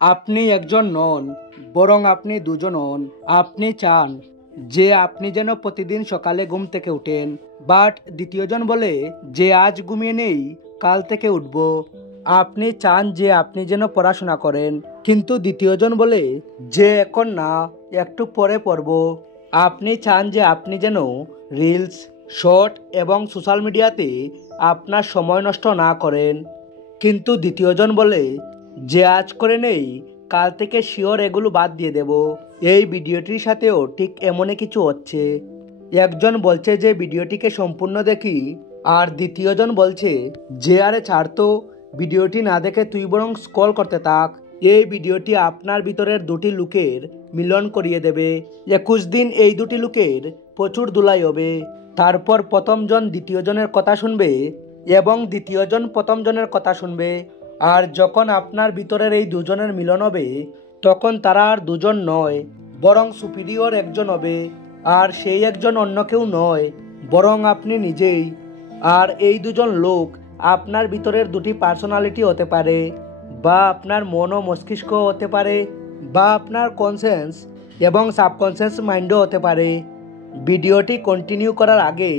আপনি একজন নন, বরং আপনি দুজন হন। আপনি চান যে আপনি যেন প্রতিদিন সকালে ঘুম থেকে উঠেন, বাট দ্বিতীয়জন বলে যে আজ ঘুমিয়ে নেই, কাল থেকে উঠব। আপনি চান যে আপনি যেন পড়াশোনা করেন, কিন্তু দ্বিতীয়জন বলে যে এখন না, একটু পরে পড়ব। আপনি চান যে আপনি যেন রিলস, শর্ট এবং সোশ্যাল মিডিয়াতে আপনার সময় নষ্ট না করেন, কিন্তু দ্বিতীয়জন বলে যে আজ করে নেই, কাল থেকে শিওর এগুলো বাদ দিয়ে দেব। এই ভিডিওটির সাথেও ঠিক এমনই কিছু হচ্ছে। একজন বলছে যে ভিডিওটিকে সম্পূর্ণ দেখি, আর দ্বিতীয়জন বলছে যে আরে ছাড় তো, ভিডিওটি না দেখে তুই বরং স্ক্রল করতে থাক। এই ভিডিওটি আপনার ভিতরের দুটি লোকের মিলন করিয়ে দেবে। 21 দিন এই দুটি লোকের প্রচুর ধুলাই হবে। তারপর প্রথমজন দ্বিতীয়জনের কথা শুনবে এবং দ্বিতীয়জন প্রথমজনের কথা শুনবে। আর যখন আপনার ভিতরের এই দুজনের মিলন হবে, তখন তারা আর দুজন নয়, বরং সুপিরিয়র একজন হবে। আর সেই একজন অন্য কেউ নয়, বরং আপনি নিজেই। আর এই দুজন লোক আপনার ভিতরের দুটি পার্সোনালিটি হতে পারে, বা আপনার মন ও মস্তিষ্ক হতে পারে, বা আপনার কনসেন্স এবং সাবকনসিয়াস মাইন্ডও হতে পারে। ভিডিওটি কন্টিনিউ করার আগে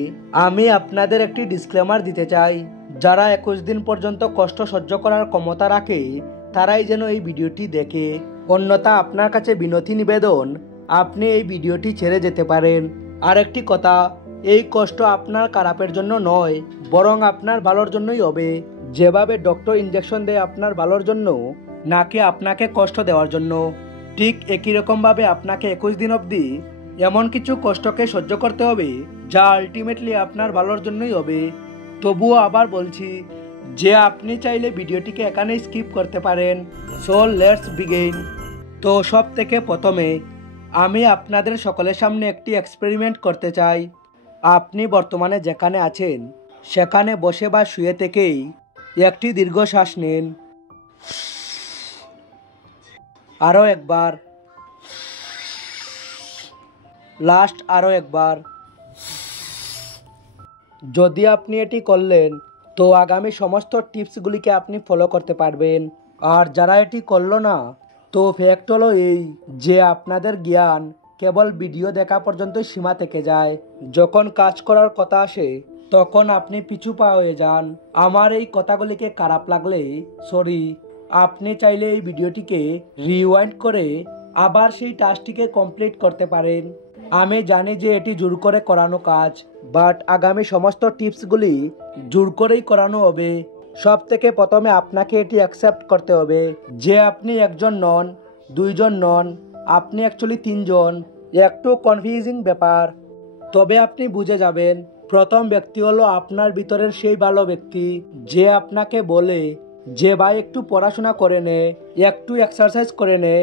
আমি আপনাদের একটি ডিসক্লেমার দিতে চাই। যারা 21 দিন পর্যন্ত কষ্ট সহ্য করার ক্ষমতা রাখে, তারাই যেন এই ভিডিওটি দেখে। অন্যথা আপনার কাছে বিনতি নিবেদন, আপনি এই ভিডিওটি ছেড়ে যেতে পারেন। আর একটি কথা, এই কষ্ট আপনার খারাপের জন্য নয়, বরং আপনার ভালোর জন্যই হবে। যেভাবে ডক্টর ইঞ্জেকশন দেয় আপনার ভালোর জন্য, নাকি আপনাকে কষ্ট দেওয়ার জন্য, ঠিক একই রকমভাবে আপনাকে 21 দিন অবধি এমন কিছু কষ্টকে সহ্য করতে হবে যা আলটিমেটলি আপনার ভালোর জন্যই হবে। তবুও আবার বলছি যে আপনি চাইলে ভিডিওটিকে এখানেই স্কিপ করতে পারেন। So let's begin. তো সব থেকে প্রথমে আমি আপনাদের সকলের সামনে একটি এক্সপেরিমেন্ট করতে চাই। আপনি বর্তমানে যেখানে আছেন সেখানে বসে বা শুয়ে থেকেই একটি দীর্ঘশ্বাস নিন। আরও একবার, লাস্ট আরও একবার। যদি আপনি এটি করলেন, তো আগামী সমস্ত টিপসগুলিকে আপনি ফলো করতে পারবেন। আর যারা এটি করলো না, তো ফ্যাক্ট হলো এই যে আপনাদের জ্ঞান কেবল ভিডিও দেখা পর্যন্তই সীমা থেকে যায়। যখন কাজ করার কথা আসে, তখন আপনি পিছু পা হয়ে যান। আমার এই কথাগুলিকে খারাপ লাগলে সরি। আপনি চাইলে এই ভিডিওটিকে রিওয়াইন্ড করে আবার সেই টাস্কটিকে কমপ্লিট করতে পারেন। আমি জানি যে এটি জোর করে করানো কাজ, বাট আগামী সমস্ত টিপসগুলি জোর করেই করানো হবে। সব থেকে প্রথমে আপনাকে এটি অ্যাকসেপ্ট করতে হবে যে আপনি একজন নন, দুইজন নন, আপনি অ্যাকচুয়ালি তিনজন। একটু কনফিউজিং ব্যাপার, তবে আপনি বুঝে যাবেন। প্রথম ব্যক্তি হলো আপনার ভিতরের সেই ভালো ব্যক্তি যে আপনাকে বলে যে ভাই একটু পড়াশোনা করে নে, একটু এক্সারসাইজ করে নে।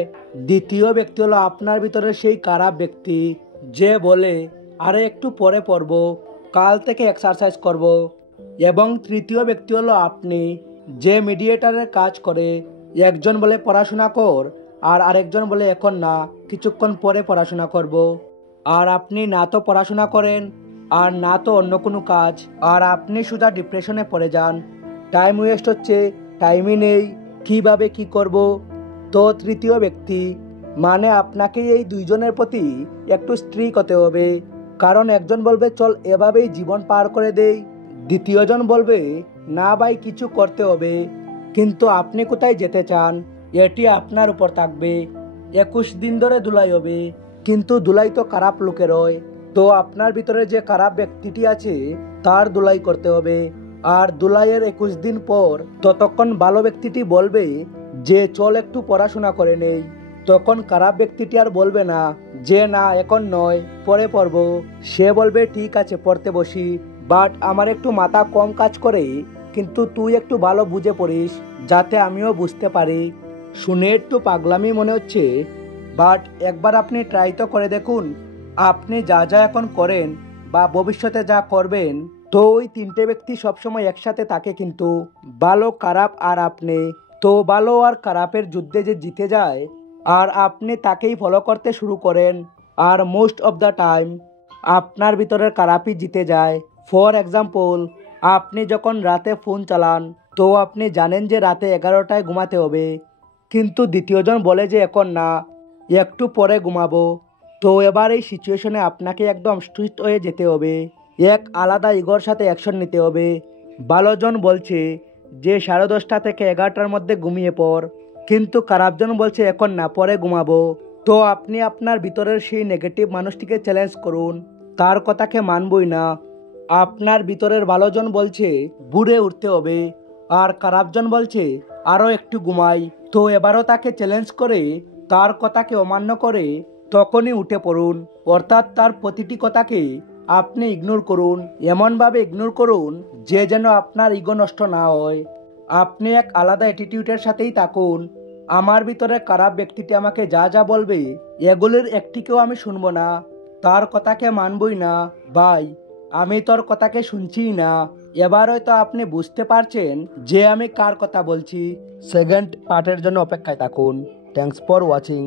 দ্বিতীয় ব্যক্তি হলো আপনার ভিতরের সেই খারাপ ব্যক্তি যে বলে আরে একটু পরে পড়ব, কাল থেকে এক্সারসাইজ করব। এবং তৃতীয় ব্যক্তি হলো আপনি, যে মিডিয়েটারের কাজ করে। একজন বলে পড়াশোনা কর, আর আরেকজন বলে এখন না, কিছুক্ষণ পরে পড়াশোনা করব। আর আপনি না তো পড়াশোনা করেন, আর না তো অন্য কোনো কাজ, আর আপনি সোজা ডিপ্রেশনে পড়ে যান। টাইম ওয়েস্ট হচ্ছে, টাইমই নেই, কীভাবে কি করব। তো তৃতীয় ব্যক্তি মানে আপনাকে এই দুইজনের প্রতি একটু স্ট্রিক হতে হবে, কারণ একজন বলবে চল এভাবেই জীবন পার করে দেই, দ্বিতীয়জন বলবে না ভাই কিছু করতে হবে। কিন্তু আপনি কোথায় যেতে চান এটি আপনার উপর থাকবে। 21 দিন ধরে ধুলাই হবে, কিন্তু ধুলাই তো খারাপ লোকের হয়। তো আপনার ভিতরে যে খারাপ ব্যক্তিটি আছে তার ধুলাই করতে হবে। আর ধুলাইয়ের 21 দিন পর ততক্ষণ ভালো ব্যক্তিটি বলবে যে চল একটু পড়াশোনা করে নেই। তখন খারাপ ব্যক্তিটি আর বলবে না যে না এখন নয়, পরে পড়ব। সে বলবে ঠিক আছে পড়তে বসি, বাট আমার একটু মাথা কম কাজ করে, কিন্তু তুই একটু ভালো বুঝে পড়িস যাতে আমিও বুঝতে পারি। শুনে একটু পাগলামি মনে হচ্ছে, বাট একবার আপনি ট্রাই তো করে দেখুন। আপনি যা যা এখন করেন বা ভবিষ্যতে যা করবেন, তো ওই তিনটে ব্যক্তি সবসময় একসাথে থাকে, কিন্তু ভালো খারাপ আর আপনি। তো ভালো আর খারাপের যুদ্ধে যে জিতে যায়, আর আপনি তাকেই ফলো করতে শুরু করেন, আর মোস্ট অফ দ্য টাইম আপনার ভিতরের খারাপই জিতে যায়। ফর এক্সাম্পল, আপনি যখন রাতে ফোন চালান, তো আপনি জানেন যে রাতে 11টায় ঘুমাতে হবে, কিন্তু দ্বিতীয়জন বলে যে এখন না, একটু পরে ঘুমাবো। তো এবার এই সিচুয়েশনে আপনাকে একদম স্ট্রিক্ট হয়ে যেতে হবে, এক আলাদা ইগোর সাথে অ্যাকশন নিতে হবে। ভালোজন বলছে যে 10:30 থেকে 11টার মধ্যে ঘুমিয়ে পড়, কিন্তু খারাপজন বলছে এখন না, পরে ঘুমাবো। তো আপনি আপনার ভিতরের সেই নেগেটিভ মানুষটিকে চ্যালেঞ্জ করুন, তার কথাকে মানবই না। আপনার ভিতরের ভালোজন বলছে ভোরে উঠতে হবে, আর খারাপজন বলছে আরও একটু ঘুমাই। তো এবারও তাকে চ্যালেঞ্জ করে তার কথাকে অমান্য করে তখনই উঠে পড়ুন, অর্থাৎ তার প্রতিটি কথাকে আপনি ইগনোর করুন, এমনভাবে ইগনোর করুন যে যেন আপনার ইগো নষ্ট না হয়। আপনি এক আলাদা অ্যাটিটিউডের সাথেই থাকুন। আমার ভিতরে খারাপ ব্যক্তিটি আমাকে যা যা বলবে এগুলির একটিকেও আমি শুনবো না, তার কথাকে মানবই না। ভাই, আমি তোর কথাকে শুনছিই না। এবার হয়তো আপনি বুঝতে পারছেন যে আমি কার কথা বলছি। সেকেন্ড পার্টের জন্য অপেক্ষায় থাকুন। Thanks for watching.